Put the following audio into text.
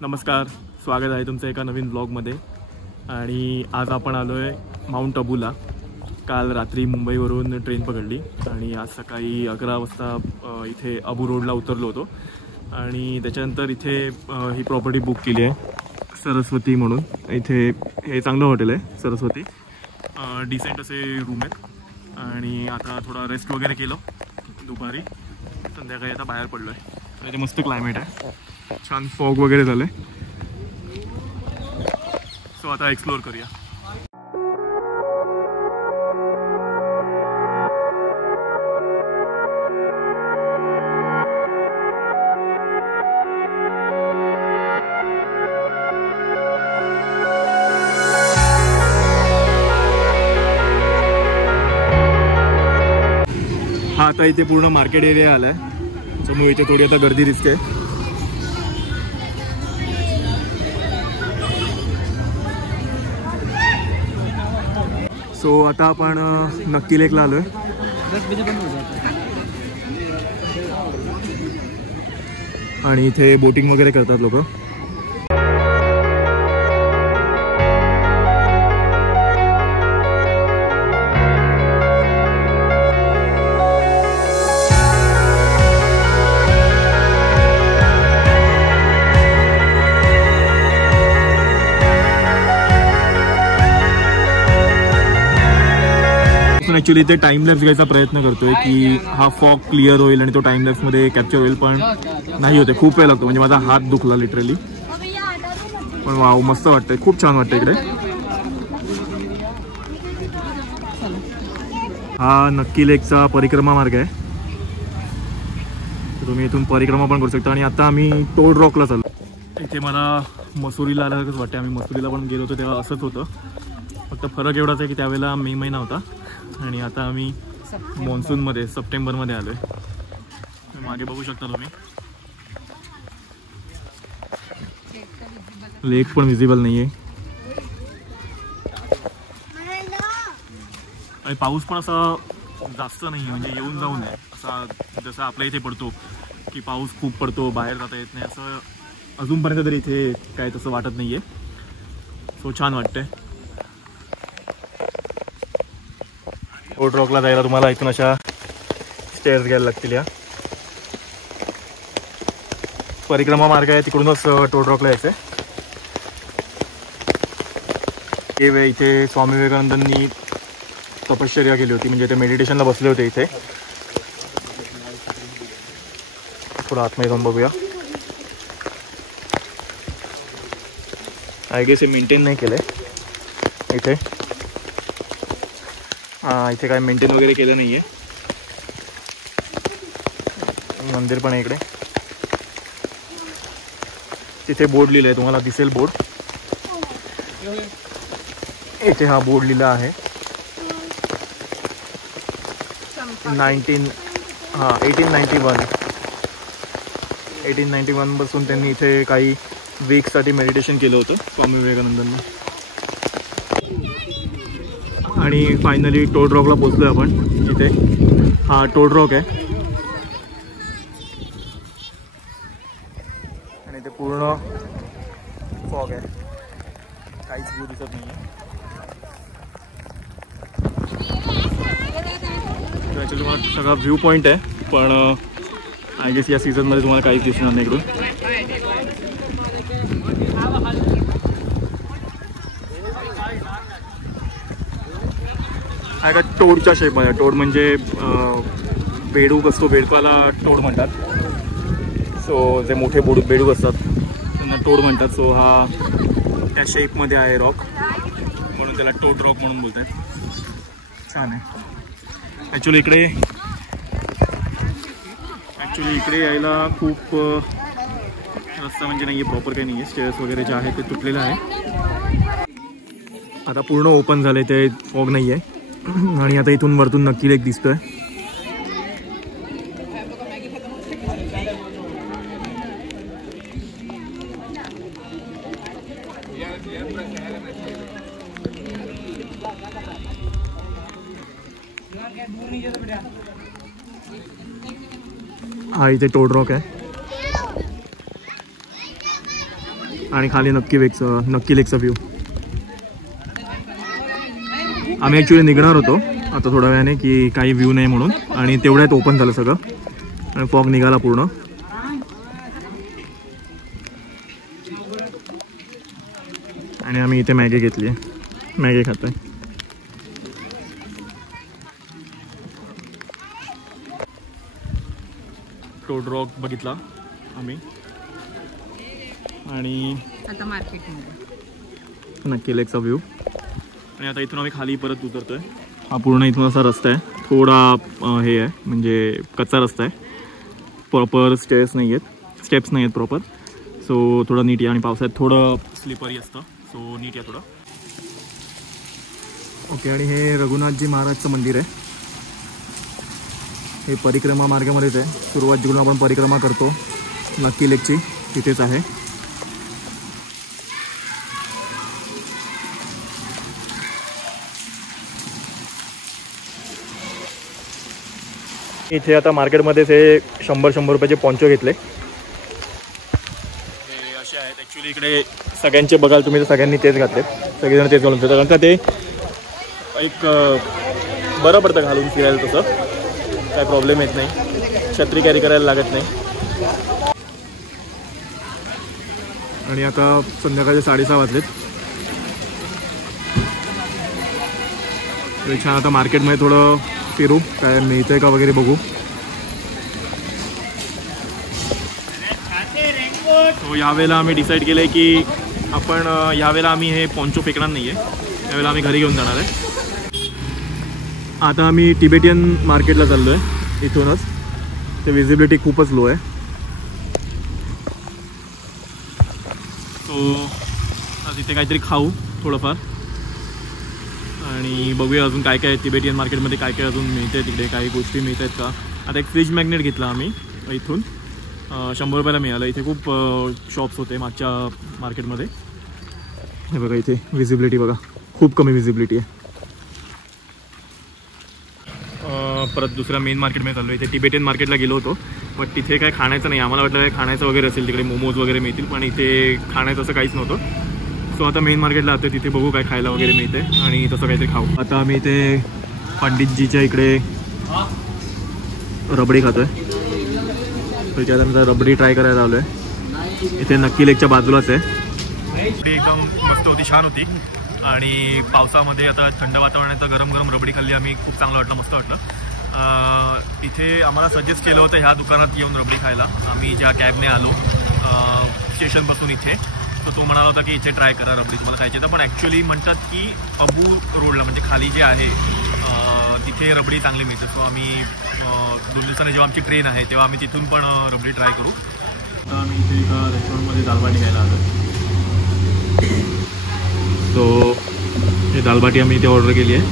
नमस्कार, स्वागत आहे तुमचं एका नवीन ब्लॉगमध्ये. आणि आज आपण आलो आहे माउंट अबूला. काल रात्री मुंबईवरून ट्रेन पकडली आणि आज सकाळी 11 वाजता इथे अबू रोडला उतरलो होतो. आणि त्याच्यानंतर इथे ही प्रॉपर्टी बुक केली आहे सरस्वती म्हणून. इथे हे चांगलं हॉटेल आहे सरस्वती, डिसेंट असे रूम आहेत. आणि आता थोडा रेस्ट वगैरे केलं दुपारी, संध्याकाळी आता बाहेर पडलो आहे. इथे मस्त क्लायमेट आहे, छान फॉग वगैरे झालं आहे. सो आता एक्सप्लोर करूया. हा आता इथे पूर्ण मार्केट एरिया आला आहे, त्यामुळे इथे थोडी आता गर्दी दिसते. सो आता आपण नक्की लेकला आलोय. आणि इथे बोटिंग वगैरे करतात लोक. ॲक्च्युली इथे टाइम लॅप्स घ्यायचा प्रयत्न करतोय की हा फॉग क्लिअर होईल आणि तो टाइम लॅप्समध्ये कॅप्चर होईल, पण नाही होते. खूप वेळ लागतो, म्हणजे माझा हात दुखला लिटरली. पण वाव, मस्त वाटतंय, खूप छान वाटतं इकडे. हा नक्की लेकचा परिक्रमा मार्ग आहे, तुम्ही इथून परिक्रमा पण करू शकता. आणि आता आम्ही टोड रॉकला चाललो. इथे मला मसुरीला आल्यासारखंच वाटतं. आम्ही मसुरीला पण गेलो होतो तेव्हा असंच होतं, फक्त फरक एवढाच आहे की त्यावेळेला मे महिना होता आणि आता आम्ही मॉन्सूनमध्ये सप्टेंबरमध्ये आलो आहे. मागे बघू शकता तुम्ही, लेक पण विजिबल नाही आहे. आणि पाऊस पण असा जास्त नाही आहे, म्हणजे येऊन जाऊन आहे असा. जसं आपल्या इथे पडतो की पाऊस खूप पडतो, बाहेर जाता येत नाही, असं अजूनपर्यंत तरी इथे काय तसं वाटत नाही आहे. सो छान वाटतंय. टोड रॉकला जायला तुम्हाला इथून अशा स्टेअर्स घ्यायला लागतील. या परिक्रमा मार्ग आहे, तिकडूनच टोड रॉकला यायचं आहे. हे वे इथे स्वामी विवेकानंदांनी तपश्चर्या केली होती, म्हणजे ते मेडिटेशनला बसले होते इथे. थोडं आतमध्ये जाऊन बघूया. आय गेस हे मेंटेन नाही केलं आहे इथे. हां, इथे काय मेंटेन वगैरे केलं नाही आहे. मंदिर पण आहे इकडे. तिथे बोर्ड लिहिलं आहे, तुम्हाला दिसेल बोर्ड. इथे हा बोर्ड लिहिला आहे 1891 पासून त्यांनी इथे काही वीकसाठी मेडिटेशन केलं होतं स्वामी विवेकानंदांनी. आणि फायनली टोड रॉकला पोचलो आपण. इथे हा टोड रॉक आहे आणि ते पूर्ण फॉग आहे, काहीच व्ह्यू दिसत नाही आहे. ॲक्च्युली तुम्हाला सगळा व्ह्यू पॉईंट आहे, पण आय गेस या सीझनमध्ये तुम्हाला काहीच दिसणार नाही इकडून. हा का टोडच्या शेपमध्ये. टोड म्हणजे बेडूक असतो, बेडकाला टोड म्हणतात. सो जे मोठे बेडूक असतात त्यांना टोड म्हणतात. सो हा त्या शेपमध्ये आहे रॉक, म्हणून त्याला टोड रॉक म्हणून बोलतात. छान आहे. ॲक्च्युली इकडे यायला खूप रस्ता म्हणजे नाही आहे, प्रॉपर काही नाही आहे. स्टेअर्स वगैरे जे आहे ते तुटलेलं आहे. आता पूर्ण ओपन झालं आहे, ते फॉग नाही आहे. आणि आता इथून वरतून नक्की लेक दिसतोय. हा इथे टोड रॉक आहे. आणि खाली नक्की लेकचा व्ह्यू. आम्ही ॲक्च्युली निघणार होतो आता थोड्या वेळाने की काही व्ह्यू नाही म्हणून, आणि तेवढ्यात ओपन झालं सगळं आणि फॉग निघाला पूर्ण. आणि आम्ही इथे मॅगी घेतली आहे, मॅगी खातोय. टोड रॉक बघितला आम्ही आणि आता मार्केटमध्ये नक्की लेकचा व्ह्यू. आणि आता इथून आम्ही खाली परत उतरतोय. हा पूर्ण इथून असा रस्ता आहे, थोडा हे आहे म्हणजे कच्चा रस्ता आहे, प्रॉपर स्टेप्स नाही आहेत प्रॉपर. सो थोडं नीट आहे आणि पावसाळ्यात थोडं स्लिपरी असतं, सो नीट आहे थोडं. ओके, आणि हे रघुनाथजी महाराजचं मंदिर आहे. हे परिक्रमा मार्गामध्येच आहे. सुरुवात जिकडून आपण परिक्रमा करतो नक्की लेकची तिथेच आहे. इथे आता मार्केटमध्येच हे 100 रुपयाचे पॉन्चो घेतले. हे असे आहेत ॲक्च्युली इकडे सगळ्यांचे बघाल तुम्ही तर सगळ्यांनी तेच घातले, सगळेजण तेच घालून फिरतात कारण का ते एक बरं पडतं घालून फिरायला. तसं काय प्रॉब्लेम येत नाही, छत्री कॅरी करायला लागत नाही. आणि आता संध्याकाळचे 6:30 वाजलेत. छान आता मार्केटमध्ये थोडं फिरू, काय मिळतंय का वगैरे बघू. तो यावेळेला आम्ही डिसाईड केलं आहे की आपण यावेळेला आम्ही हे पॉन्चो फेकणार नाही आहे, यावेळेला आम्ही घरी घेऊन जाणार आहे. आता आम्ही तिबेटियन मार्केटला चाललो आहे इथूनच. ते विजिबिलिटी खूपच लो आहे. सो तिथे काहीतरी खाऊ थोडंफार आणि बघूया अजून काय काय तिबेटियन मार्केटमध्ये काय काय अजून मिळते, तिकडे काही गोष्टी मिळत आहेत का. आता एक फ्रीज मॅग्नेट घेतला आम्ही इथून, 100 रुपयाला मिळालं. इथे खूप शॉप्स होते मागच्या मार्केटमध्ये. हे बघा इथे विजिबिलिटी बघा, खूप कमी विजिबिलिटी आहे. परत दुसऱ्या मेन मार्केटमध्ये चाललो. इथे तिबेटियन मार्केटला गेलो होतो, पण तिथे काय खाण्याचं नाही. आम्हाला वाटलं काय खाण्याचं वगैरे असेल, तिकडे मोमोज वगैरे मिळतील, पण इथे खाण्याचं असं काहीच नव्हतं. सो आता मेन मार्केटला जातो, तिथे बघू काय खायला वगैरे मिळते आणि तसं काहीतरी खाऊ. आता आम्ही इथे पंडितजीच्या इकडे रबडी खातोय. त्याच्यानंतर रबडी ट्राय करायला आलो आहे. इथे नक्की लेकच्या बाजूलाच आहे. रबडी एकदम मस्त होती, छान होती. आणि पावसामध्ये आता थंड वातावरणात गरम गरम रबडी खाल्ली आम्ही, खूप चांगलं वाटलं, मस्त वाटलं. इथे आम्हाला सजेस्ट केलं होतं ह्या दुकानात येऊन रबडी खायला. आम्ही ज्या कॅबने आलो स्टेशनपासून इथे, तर तो म्हणाला होता की इथे ट्राय करा रबडी तुम्हाला खायची. तर पण ॲक्च्युली म्हणतात की अबू रोडला म्हणजे खाली जे आहे तिथे रबडी चांगली मिळते. सो आम्ही 2 दिवसांनी जेव्हा आमची ट्रेन आहे तेव्हा आम्ही तिथून पण रबडी ट्राय करू. आता आम्ही इथे एका रेस्टॉरंटमध्ये दालबाटी घ्यायला आलो. सो हे दालबाटी आम्ही इथे ऑर्डर केली आहे.